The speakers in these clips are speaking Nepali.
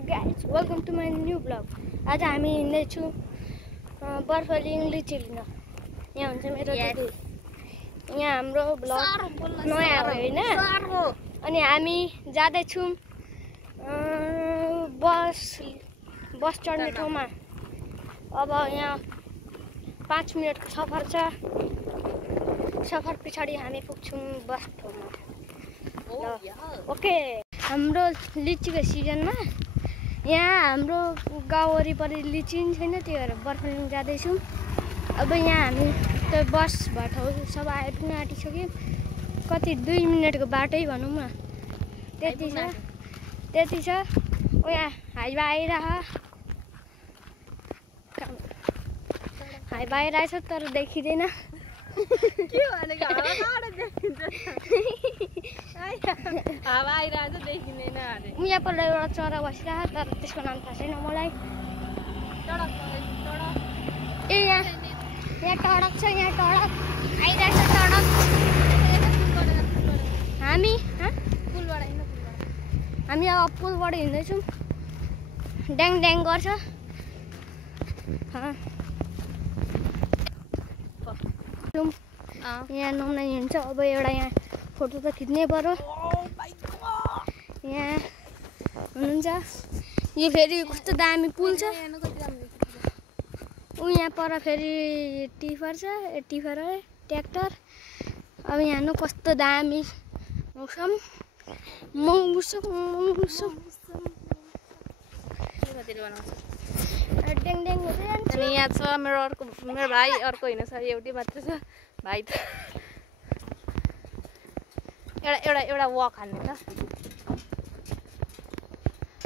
Guys, welcome to my new vlog. आज हामी हिँड्दैछु बर्फलिङ लिची लिन। यहाँ हुन्छ मेरो दिदी। यहाँ हाम्रो भ्लग नयाँ हो हैन? अनि हामी जाँदैछौँ बस चढ्ने ठाउँमा। अब यहाँ 5 मिनेटको सफर छ। सफर पछाडि हामी पुग्छौँ बस ठाउँमा। ओके, हाम्रो लिचीको सिजनमा यहाँ हाम्रो गाउँ वरिपरि लिची छैन, त्यही भएर बर्फलिङ जाँदैछौँ। अब यहाँ हामी त्यो बस ठाउँ सब आइपुग्न आँटिसक्यौँ। कति 2 मिनेटको बाटै भनौँ न, त्यति छ। ओ यहाँ हाइवा आइरहेछ तर देखिँदैन। के भनेको हावा आइरहेछ देखिँदैन अरे। यहाँबाट एउटा चरा बसिरहेको तर त्यसको नाम थाहा छैन मलाई। ए यहाँ टडक छ, यहाँ टडक आइरहेछ टडक। हामी अब पुलबाट हिँड्दैछौँ। ड्याङ ड्याङ गर्छ। यहाँ नुहाउन हिँड्छ। अब एउटा यहाँ फोटो त खिच्नै पर्यो। यहाँ हुनुहुन्छ। यो फेरि कस्तो दामी पुल छ। यहाँ पर फेरि टिफर छ, ट्र्याक्टर। अब यहाँ हेर्नु कस्तो दामी मौसम। अनि यहाँ छ मेरो भाइ, अर्को होइन सर एउटै मात्र छ भाइ त। एउटा वक हान्ने त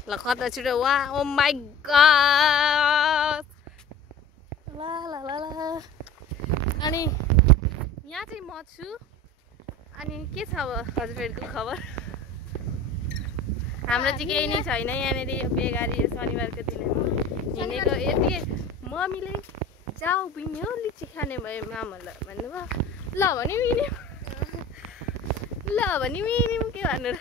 ल, कता छिटो वा। ओ माई गॉड। ल अनि यहाँ चाहिँ म छु। अनि के छ अब हजुरहरूको खबर? हाम्रो चाहिँ केही नै छैन यहाँनिर। बेगारी शनिबारको दिन हिँडेको यति। मम्मीले जाऊ बिन्यो लिची खाने भयो मामालाई भन्नुभयो। ल भने मिनिम के भन्नु र।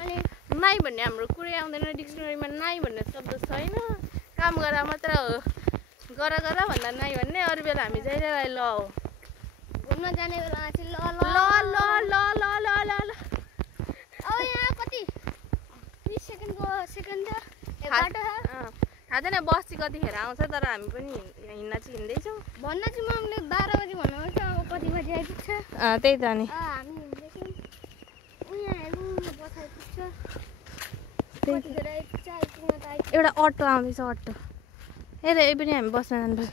अनि नाइ भन्ने हाम्रो कुरै आउँदैन डिक्सनरीमा। नाइ भन्ने शब्द छैन। काम गरेर मात्र हो। गर भन्दा नाइ भन्ने। अरू बेला हामी जहिल्यै ल हो। घुम्न जाने बेलामा चाहिँ ल। अब यहाँ कति 30 सेकेन्डको बाटो छ। थाहा छैन बस चाहिँ कतिखेर आउँछ, तर हामी पनि हिँड्न चाहिँ हिँड्दैछौँ। भन्न चाहिँ मम्मीले 12 बजी भन्नुहुन्छ। अब कति बजी आइपुग्छ? त्यही त नि। हामी हिँड्दैछौँ। यहाँ हेर्नु बस आइपुग्छ। कतिखेर आइपुग्छ? आइपुग्न त आइपुग्छ। एउटा अटो आउँदैछ, अटो। हेर यही पनि हामी बस्न जानुपर्छ।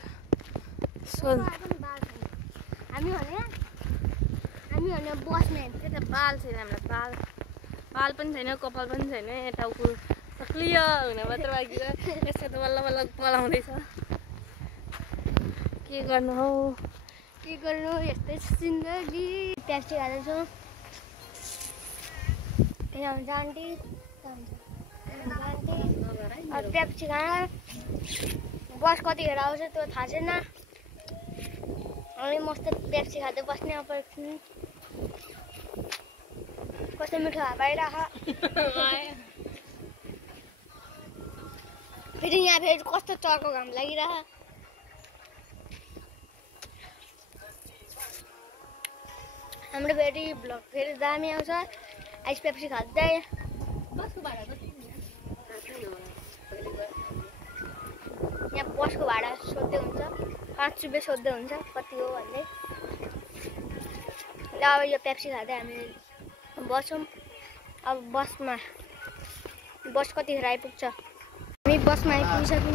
हामी भने बस्ने। त्यही त बाल छैन हामीलाई। बाल पनि छैन, कपाल पनि छैन। टाउको क्लियर हुन मात्र बाँकी छ। यसो त बल्ल पलाउँदैछ। के गर्नु हौ, यस्तै जिन्दगी। प्यास्टी खाँदैछौँ। यहाँ हुन्छ आन्टी। पेप्सी खाना। बस कतिखेर आउँछ त्यो थाहा छैन। अनि मस्त पेप्सी खाँदै बस्ने। अब कस्तो मिठो हावा आइरहेको। फेरि यहाँ फेरि कस्तो चर्को घाम लागिरहेको। हाम्रो फेरि भ्लग फेरि दामी आउँछ। आइस पेप्सी खाँदै। यहाँ बसको भाडा सोध्दै हुन्छ। 5 रुपियाँ सोध्दै हुन्छ कति हो भन्दै। अब यो पेप्सी खाँदै हामी बसौँ। अब बस कतिखेर आइपुग्छ? हामी बसमा आइपुगिसक्यौँ।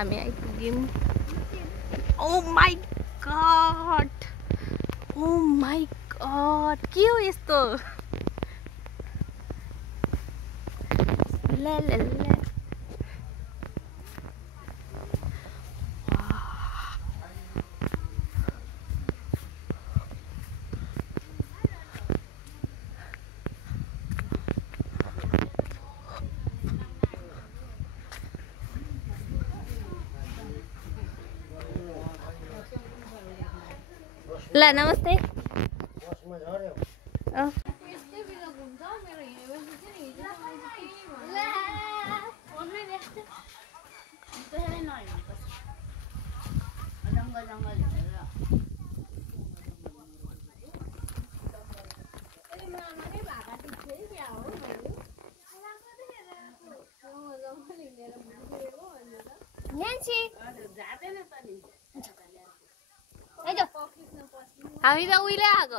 हामी आइपुग्यौँ। Oh my god, oh my god, के हो यस्तो? ल ल ल ल नमस्ते। हामी त उहिले आएको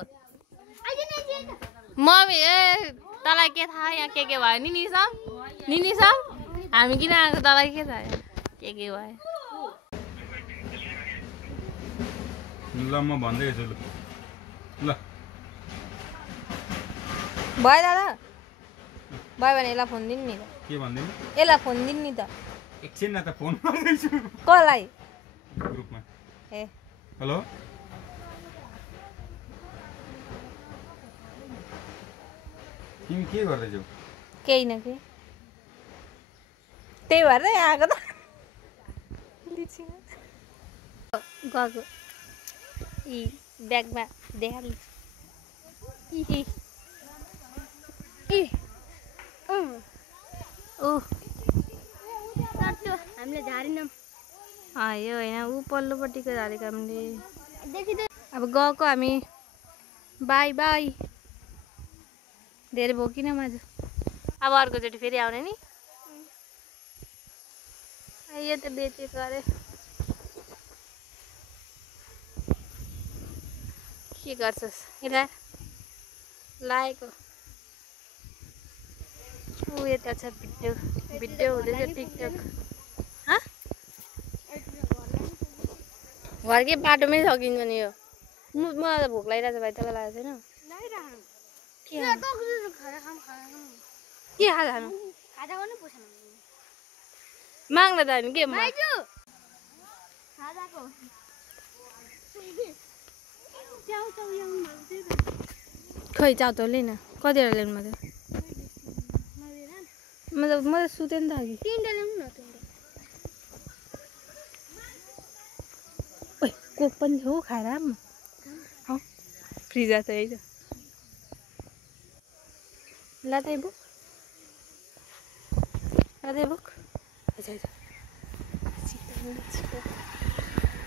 मम्मी तँलाई के थाहा यहाँ के भयो निनी सब हामी किन आएको तँलाई के थाहा के भयो ल म भन्दैछु ल ल भयो दादा भयो भने यसलाई फोन दिनु नि त के भन्दिनु यसलाई फोन दिनु नि त एकछिन न त फोन गर्दैछु कसलाई ग्रुपमा ए हेलो तिमी के गर्दैछौ केही न के त्यही भएर आएको त गएको यी ब्यागमा देखालि हामीले झारिनौँ यो होइन ऊ पल्लोपट्टिको झारेको हामीले अब गएको हामी बाई बाई धेरै भोकिन माझ अब अर्कोचोटि फेरि आउने नि यो त बेचेको अरे के गर्छस् यसलाई लागेको ऊ यता छ भिडियो हुँदैछ टिकटक घरकै बाटोमै सकिन्छ नि यो मलाई त भोक लागिरहेको छ भाइ तँलाई लागेको छैन के खानु माग्न त हामी के खै चाउ त लिन कतिवटा ल्याउनु म त सुते नि त अघि कोक पनि छ खाएर फ्रिज छ है लाँदै बुक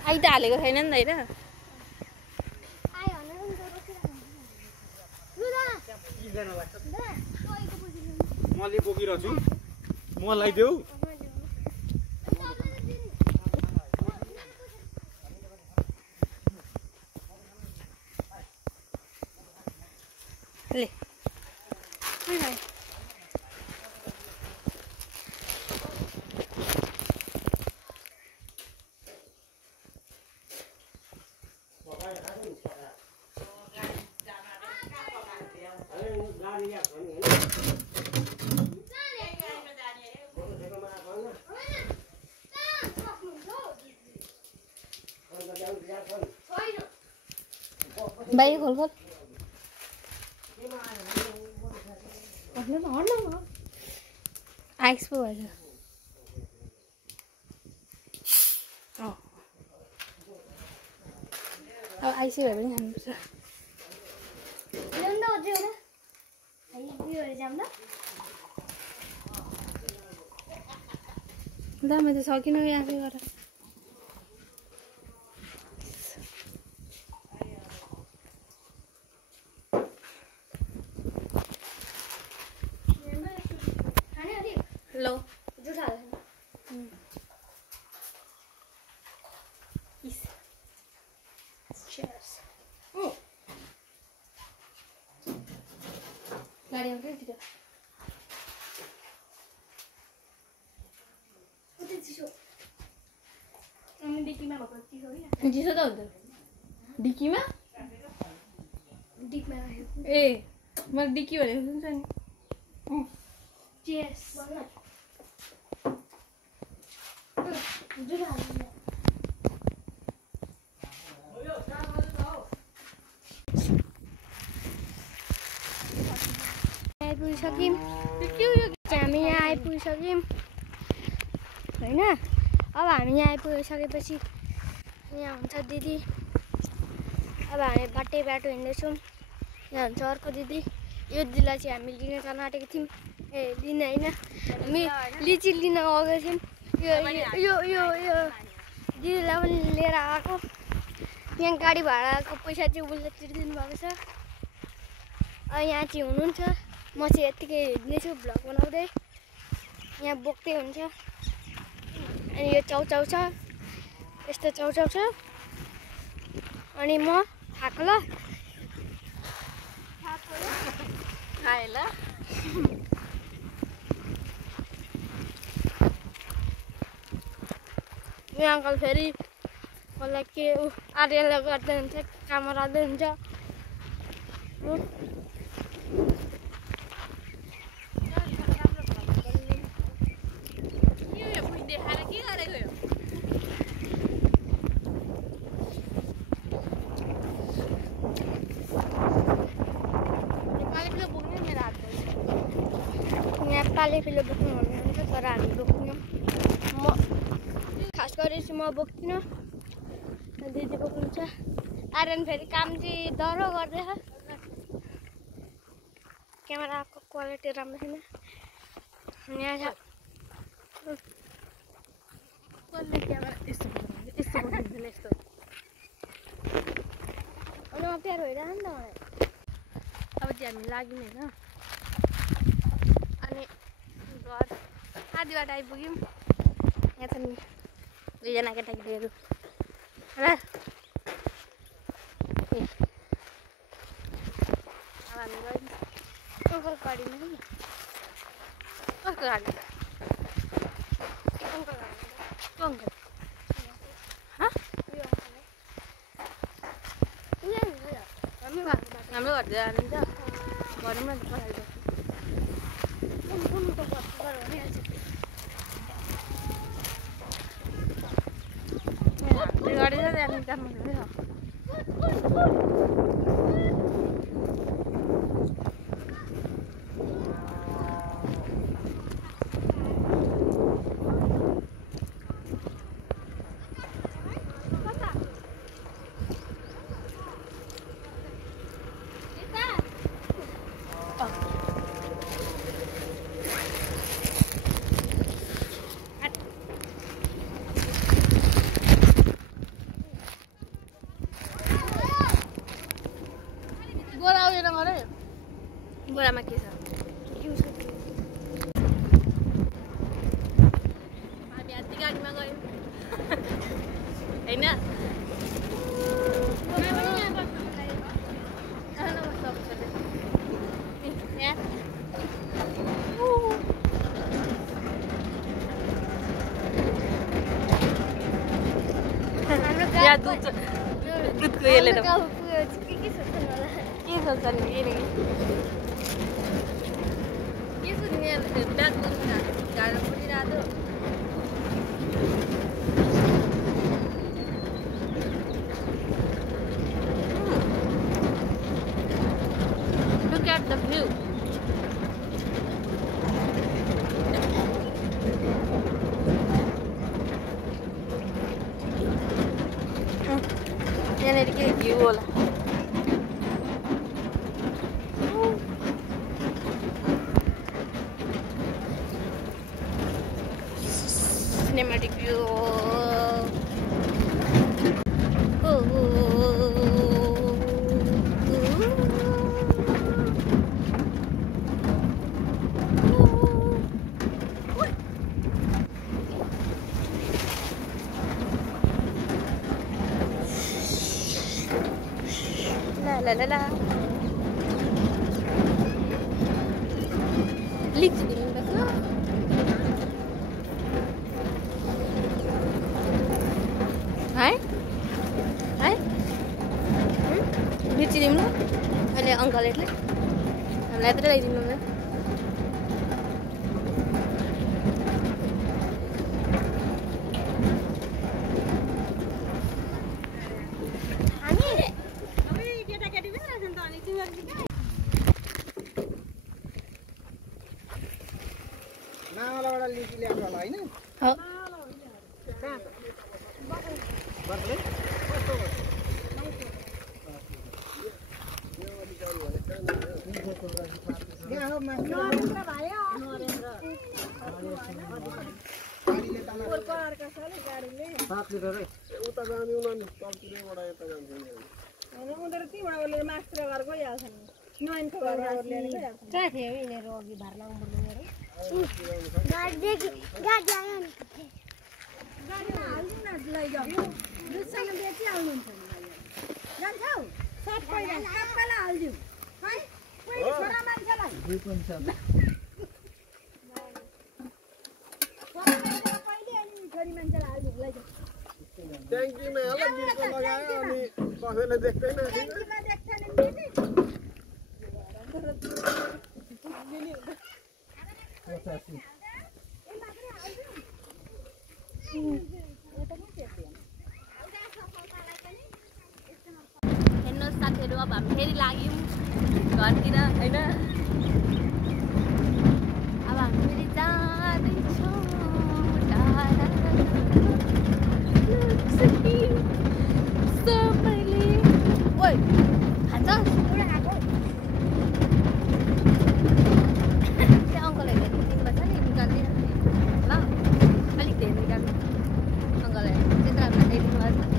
आइ त हालेको छैन नि त होइन मैले बोकिरहेको छु मलाई देऊ ले भाइ खोल आइस पो भएछ अब आइसै भए पनि खानुपर्छ ल मैले त सकिनँ आफै गर लो जुठा गाडी आउँछ छिटो चिसो त हुन्छ डिक्कीमा डिकमा राखेको ए मैले डिक्की भनेको सुन्छ नि चेस आइपुगिसक्यौँ हामी यहाँ आइपुगिसक्यौँ होइन अब हामी यहाँ आइपुगिसकेपछि यहाँ हुन्छ दिदी अब हामी बाटो हिँड्दैछौँ यहाँ हुन्छ अर्को दिदी यो दिदीलाई चाहिँ हामी लिन जान आँटेको थियौँ ए लिन होइन हामी लिची लिन गएको थियौँ यो यो यो दिदीलाई पनि लिएर आएको यहाँ गाडी भाडाको पैसा चाहिँ उसले तिर्दिनु भएको छ यहाँ चाहिँ हुनुहुन्छ म चाहिँ यत्तिकै हिँड्दैछु भ्लग बनाउँदै यहाँ बोक्दै हुन्छ अनि यो चाउचाउ छ यस्तो चाउचाउ छ अनि म खाएको ल खाए ल मेरो अङ्कल फेरि कसलाई के आर्यले गर्दै हुन्छ काम राख्दै हुन्छ देखाएर के गरेको यो नेपाली फिलो बोक्नु भन्नुहुन्छ तर हामी बोक्दैनौँ म खास गरी चाहिँ म बोक्दिनँ दिदी बोक्नुहुन्छ आर्यन फेरि काम चाहिँ डह्रो गर्दैछ क्यामेराको क्वालिटी राम्रो छैन यहाँ छ कसले क्यामेरा यस्तो यस्तो बोकिँदैन यस्तो अनि अप्ठ्यारो भइरहेको नि त मलाई अब चाहिँ हामी लाग्यौँ होइन अनि घर आधी बाटो आइपुग्यौँ यहाँ छ नि दुईजना केटाकेटीहरू र अब हामी गयौँ अङ्कल गाडीमा नि कसको गाडी अङ्कल गाडी को अङ्कल हाम्रो घर जान्छ घरमा पठाइदिन्छ गाडी चाहिँ जानु जानु गोरामा के छ हामी हात्ती गाडीमा गयौँ होइन दुधको यसले के सोध्छ नि गाह्रो परिरहेको Look at the view. यहाँनिर के भ्यू होला cinematic view. La la la la. Lihat sini bagus. है ल्याइदिउँ ल अहिले अङ्कलहरूले हामीलाई यत्रै ल्याइदिनु हुँदैन नालाबाट लिची ल्याएको होला हैन हो बर्खले उता जाने उनीहरू तलतिरबाट यता जान्छ उनीहरू त्यहीबाट उसले मास्टर घरको हाल्छन् नयनको घरबाट कहाँ थियो यिनीहरू अघि भार लगाउनु पर्दैन गाडी आयो नि गाडी हाल्नु न लैजाऊ दुधसँग बेची आउनुहुन्छ जान्छौ सबैलाई हालिदिउ है पहिले छोरा मान्छेलाई पहिले अनि छोरी मान्छेलाई हालिदिउ लैजाऊ ट्याङ्कीमा हाल बिर्को लगायो अनि कसैले देख्दैन ट्याङ्कीमा देख्दैन हेर्नुहोस् साथीहरू अब हामी फेरि लाग्यौँ घरतिर होइन अब हामी फेरि जाँदैछौँ टाढा सबैले ओइ खान्छ त्यो अङ्कलहरूले दिनुपर्छ नि निकाल्दैन ल अलिक धेरै निकाल्नु अङ्कलहरूले त्यत्रो हामीलाई ल्याइदिनुपर्छ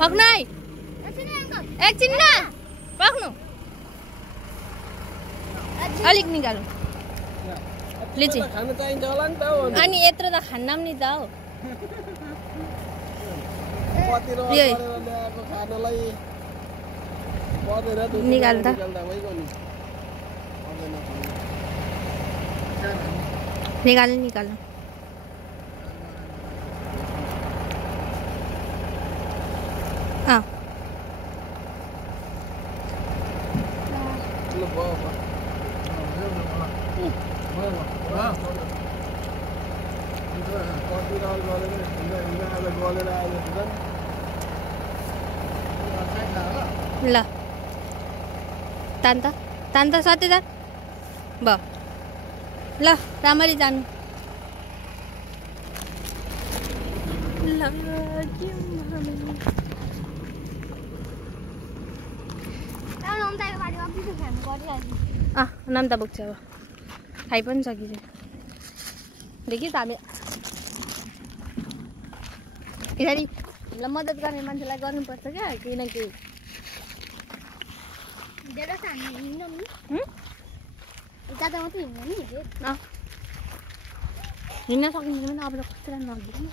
पक्नु है एकछिन न पक्नु अलिक निकाल्नु लिची खान चाहिन्छ होला नि त हो अनि यत्रो त खान्न पनि नि त हो कति ल्याएको खानलाई पर्दैन निकाल्नु त भइगयो नि निकाल्नु निकाल्नु अँ ल तान्त सत्य तान भ ल राम्ररी जानु नाम त पुग्छ अब खाइ पनि सकिन्छ देखि त हामी यसरी हामीलाई मद्दत गर्ने मान्छेलाई गर्नुपर्छ क्या किनकि हिँड्न सकिन्छ भने अब कस्तो नदिनु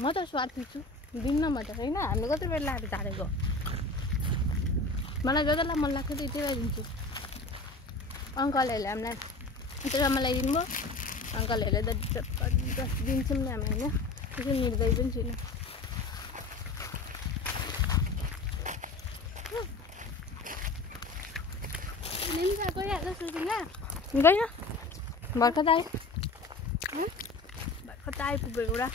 म त स्वार्थी छु दिन्न म त होइन हामी कति बेला लाएर झारेको मलाई जति बेला मन लाग्छ त्यति बेला दिन्छु अङ्कलहरूले हामीलाई यति बेला ल्याइदिनु भयो अङ्कलहरूले त जबरजस्त दिन्छौँ नि हामी होइन त्यसो निर्दय पनि छैन गएन भर्खर त आयो भर्खर त आइपुगेको एउटा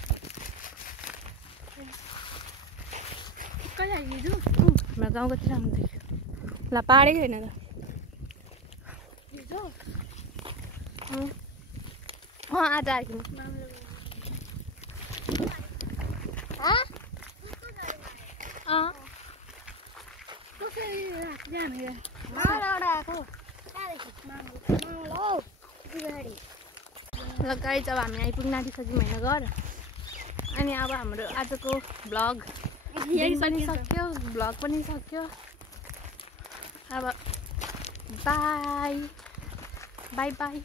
हाम्रो गाउँ कति राम्रो देख्यो ल पाहाडै छैन त आज आएँ ल गाइज अब हामी आइपुग्न आँटिसक्यौँ होइन घर अनि अब हाम्रो आजको भ्लग पनि सक्यो भ्लग पनि सक्यो अब बाई बाई बाई